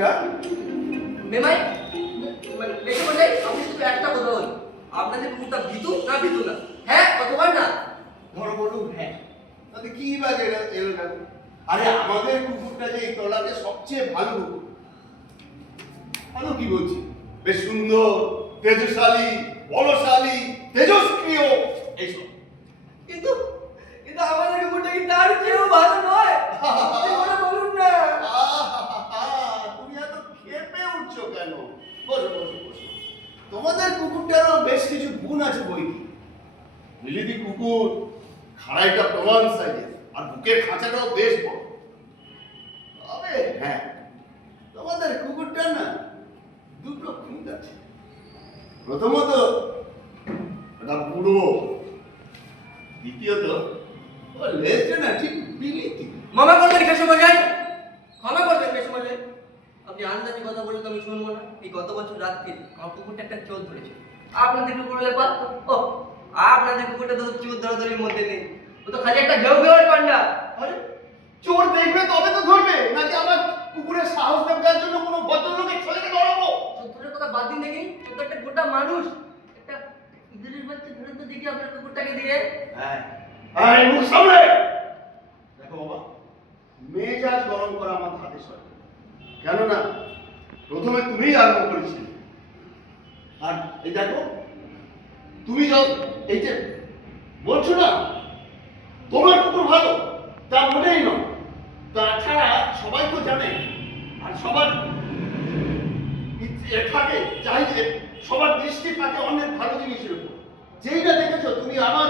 এটা? মেমাই দেখে বলে আপনি শুধু একটা কথা বলুন, আপনাদের কুকুরটা ভীতু না ভীতু না? হ্যাঁ অথবা না? ধরো বলুন হ্যাঁ, তাতে কি বাজে এলো কেন? আরে আমাদের কুকুরটা যে এই তলাতে সবচেয়ে ভালো কুকুর। ভালো কি বলছি, বেশ সুন্দর, তেজস্বালী, বলশালী, তেজস্ক্রিয় এইসব। কিন্তু কিন্তু আমাদের কুকুরটা কি তার চেয়েও ভালো নয়? আপনি বলে বলুন না। তুমি এত ক্ষেপে উঠছো কেন? বসো বসো বসো। তোমাদের কুকুরটারও বেশ কিছু গুণ আছে বই কি। মিলিদি কুকুর, খাড়াইটা প্রমাণ সাইজের, আর বুকের খাঁচাটাও বেশ বড়। তবে হ্যাঁ, তোমাদের কুকুরটা না দুটো খুঁত আছে। প্রথমত এটা বুড়ো, দ্বিতীয়ত ও লেজটা না ঠিক বিলিতি। মামা করবেন বেশি মজায়, ক্ষমা করবেন বেশি মজায়। আপনি আন্দাজে কথা বললে তো আমি শুনবো না। এই গত বছর রাত্রে আমার কুকুরটা একটা চোর ধরেছে। আপনাদের কুকুরের পাত্র, ও আপনাদের কুকুরটা তো চোর ধরাধরির মধ্যে নেই, ও তো খালি একটা ঘেউ ঘেউয়ের পান্ডা। আরে চোর দেখবে তবে তো ধরবে, নাকি আমার কুকুরের সাহস দেখার জন্য কোনো ভদ্রলোকের ছেলেকে ধরাবো? চোরের কথা বাদ দিন দেখি, চোর তো একটা গোটা মানুষ। একটা ইঁদুরের বাচ্চা ধরে তো দেখি আপনার কুকুরটাকে দিয়ে। হ্যাঁ হ্যাঁ, মুখ সামলে। দেখো বাবা, মেজাজ গরম করা আমার হাতে সয়। কেননা প্রথমে তুমিই আরম্ভ করেছিলে। আর এই দেখো, তুমি যাও এই যে বলছো না তোমার কুকুর ভালো, তা মোটেই নয়। তাছাড়া সবাই তো জানে, আর সবার থাকে চাই যে সবার দৃষ্টি থাকে অনেক ভালো জিনিসের উপর। যেই না দেখেছো তুমি আমার